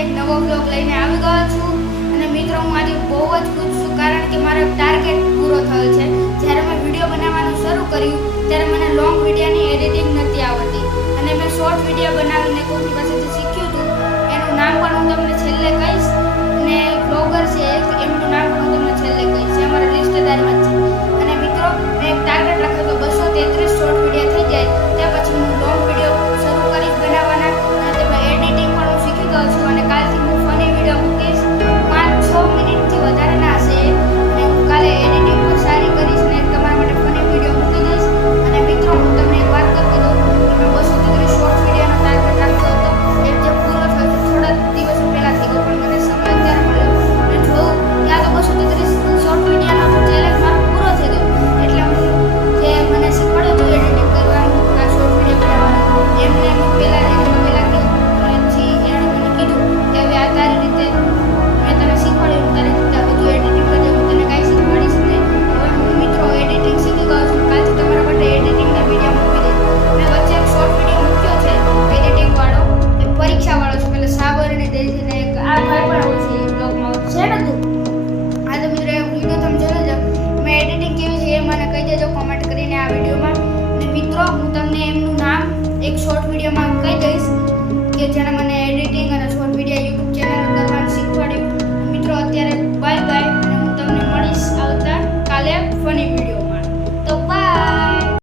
એક નવો બ્લોગ લઈને આવી ગયો છું અને મિત્રો હું આજે બહુ જ ખુશ છું કારણ કે મારો ટાર્ગેટ પૂરો થયો છે. જ્યારે મેં વિડીયો બનાવવાનું શરૂ કર્યું ત્યારે મને લોંગ વિડીયોની એડિટિંગ નથી આવડતી અને મેં શોર્ટ વિડીયો બનાવીને કોઈની પાસેથી શીખ્યું હતું. એનું નામ પણ હું તમને છેલ્લે કહીશ અને બ્લોગર છે એમનું નામ પણ હું તમને છેલ્લે કહીશ. એ અમારા રિશ્તેદારમાં જ છે. અને મિત્રો મેં એક ટાર્ગેટ રાખ્યો તો 233 શોર્ટ વિડીયો થઈ જાય ત્યાં પછી હું લોંગ વિડીયો શરૂ કરીશ બનાવવાના અને તેમાં એડિટિંગ પણ હું શીખી ગયો છું અને કાલથી હું ફની વિડીયો મૂકીશ. 5-6 મિનિટથી વધારે ના હશે અને હું કાલે એડિટિંગ પણ સારી કરીશ અને તમારા માટે ફની વિડીયો મૂકી દઈશ. અને મિત્રો હું તમને એક વાત કરી દઉં કે મેં 233 શોર્ટ વિડીયોનો ટાર્ગેટ રાખ્યો હતો એ જે પૂરો થયો છે થોડા દિવસો પહેલાં થઈ ગયો પણ મને સમય અત્યારે મળ્યો અને જોઉં ત્યાં તો 233 શોર્ટ વિડીયોનો ચેલેન્જ મારો પૂરો થઈ ગયો. એટલે હું જે મને શીખવાડ્યું હતું એડિટિંગ કરવાનું આ શોર્ટ વિડીયો બનાવવાનું એમને પહેલાં પછી એણે મને કીધું કે હવે આ તારી રીતે મેં તને શીખવાડ્યું તારી રીતે બધું એડિટિંગ કરી હું તને કાંઈ શીખવાડીશ નહીં. હવે હું મિત્રો એડિટિંગ શીખી ગયો છું. કાલથી તમારા માટે એડિટિંગના વિડીયો મૂકી દઈશ. મેં વચ્ચે એક શોર્ટ વિડીયો મૂક્યો છે એડિટિંગવાળો એક પરીક્ષાવાળો છે પેલા સાબરની દેશીને એક આ ભાઈ પણ હોય છે એ બ્લોગમાં છે ને તું આ તો મિત્રો એ વિડીયો તમે જોઈ લેજો. મેં એડિટિંગ કેવી છે એ મને કહી દેજો કોમેન્ટ કરીને આ વિડીયોમાં. અને મિત્રો હું તમને એમનું નામ એક શોર્ટ વિડીયોમાં કહી દઈશ